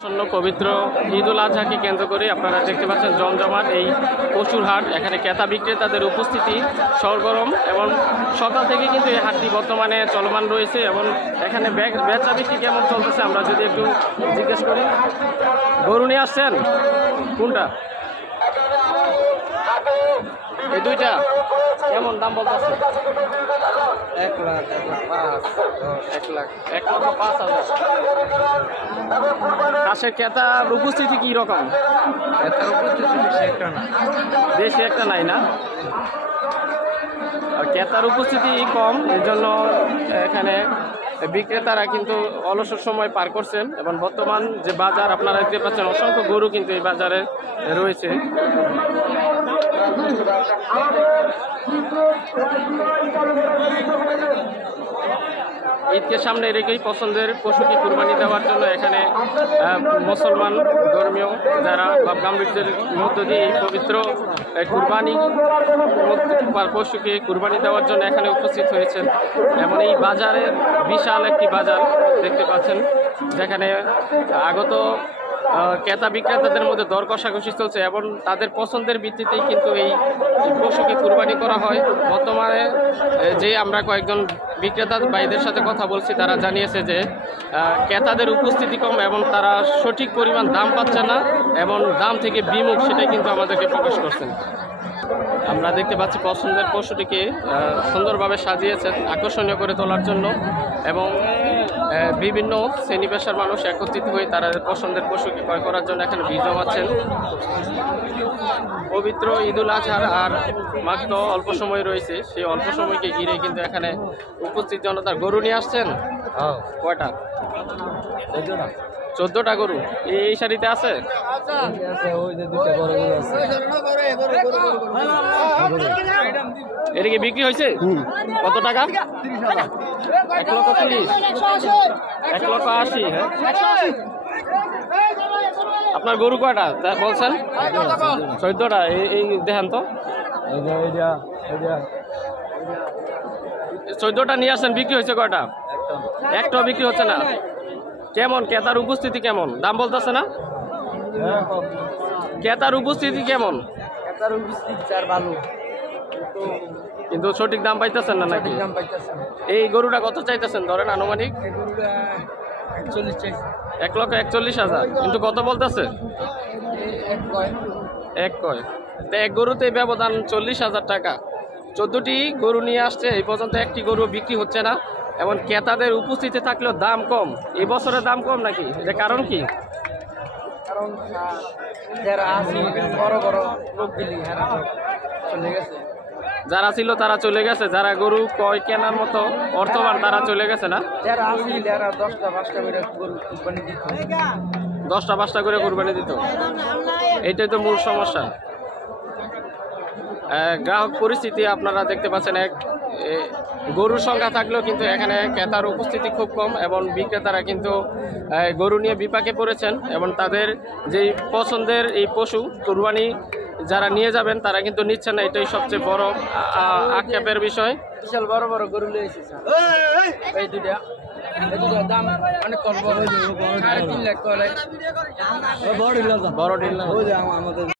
আসন্ন পবিত্র ঈদুল আজহাকে কেন্দ্র করে আপনারা দেখতে পাচ্ছেন জমজমাট এই পশুর হাট। এখানে ক্রেতা বিক্রেতাদের উপস্থিতি সরগরম এবং সকাল থেকে কিন্তু এই হাটটি বর্তমানে চলমান রয়েছে এবং এখানে বেচা বিক্রি কেমন চলতেছে আমরা যদি একটু জিজ্ঞেস করি। গরু নিয়ে আসছেন কোনটা? এই দুইটা কেমন দাম বলতেছে? 1,05,000 হাঁসের ক্রেতার উপস্থিতি কি রকম? বেশি একটা নাই না, ক্রেতার উপস্থিতি কম, এর জন্য এখানে বিক্রেতারা কিন্তু অলসর সময় পার করছেন এবং বর্তমান যে বাজার আপনারা দেখতে পাচ্ছেন অসংখ্য গরু কিন্তু এই বাজারে রয়েছে। ঈদকে সামনে রেখেই পছন্দের পশুকে কুরবানি দেওয়ার জন্য এখানে মুসলমান ধর্মীয় যারা গাম্ভীর্যের মধ্য দিয়ে এই পবিত্র কুরবানি পশুকে কুরবানি দেওয়ার জন্য এখানে উপস্থিত হয়েছেন এবং এই বাজারের বিশাল একটি বাজার দেখতে পাচ্ছেন, যেখানে আগত ক্রেতা বিক্রেতাদের মধ্যে দর কষাকষি চলছে এবং তাদের পছন্দের ভিত্তিতেই কিন্তু এই পশুকে কুরবানি করা হয়। বর্তমানে যে আমরা কয়েকজন বিক্রেতা ভাইদের সাথে কথা বলছি, তারা জানিয়েছে যে ক্রেতাদের উপস্থিতি কম এবং তারা সঠিক পরিমাণ দাম পাচ্ছে না এবং দাম থেকে বিমুখ, সেটাই কিন্তু আমাদেরকে প্রকাশ করছেন। আমরা দেখতে পাচ্ছি পছন্দের পশুটিকে সুন্দরভাবে সাজিয়েছেন আকর্ষণীয় করে তোলার জন্য এবং বিভিন্ন শ্রেণী পেশার মানুষ একত্রিত হয়ে তারা পছন্দের পশুকে ক্রয় করার জন্য এখানে ভিড় জমাচ্ছেন। পবিত্র ঈদুল আজহার আর মাত্র অল্প সময় রয়েছে, সেই অল্প সময়কে ঘিরে কিন্তু এখানে উপস্থিত জনতার গরু নিয়ে আসছেন। কয়টা? 14টা গরু এই সারিতে আছে। এটা কি বিক্রি হয়েছে? কত টাকা? 1,30,000, 1,80,000। হ্যাঁ, আপনার গরু কয়টা বলছেন? 14টা। এই দেখেন তো, 14টা নিয়ে আসছেন, বিক্রি হয়েছে কয়টা? একটাও বিক্রি হচ্ছে না। কেমন ক্রেতার উপস্থিতি কেমন? দাম বলতেছে না? ক্রেতার উপস্থিতি কেমন? কিন্তু সঠিক দাম পাইতেছেন না নাকি? এই গরুটা কত চাইতেছেন ধরেন আনুমানিক? 1,41,000। কিন্তু কত বলতেছে? এক কয়। এক গরুতে ব্যবধান 40,000 টাকা। 14টি গরু নিয়ে আসছে, এই পর্যন্ত একটি গরু বিক্রি হচ্ছে না এবং ক্রেতাদের উপস্থিতি থাকলেও দাম কম। এই বছরের দাম কম নাকি? এটা কারণ কি? কারণ যারা আছে বড় বড় লোক দিলি চলে গেছে, যারা ছিল তারা চলে গেছে, যারা গরু ক্রয় কেনার মতো অর্থবান তারা চলে গেছে না। যারা আছে যারা 10টা-5টা করে গরু কুরবানি দিত, 10টা-5টা করে কুরবানি দিত, এইটাই তো মূল সমস্যা। গ্রাহক পরিস্থিতি আপনারা দেখতে পাচ্ছেন, গরুর সংখ্যা থাকলেও কিন্তু এখানে ক্রেতার উপস্থিতি খুব কম এবং বিক্রেতারা কিন্তু গরু নিয়ে বিপাকে পড়েছেন এবং তাদের যেই পছন্দের এই পশু কুরবানি যারা নিয়ে যাবেন তারা কিন্তু নিচ্ছেন না। এটাই সবচেয়ে বড় আক্ষেপের বিষয়। বিশাল বড় বড় গরু লিয়েছে এই দুটা, দাম অনেক কম, বড় 3 লাখ করে, বড় ডিল আমাদের।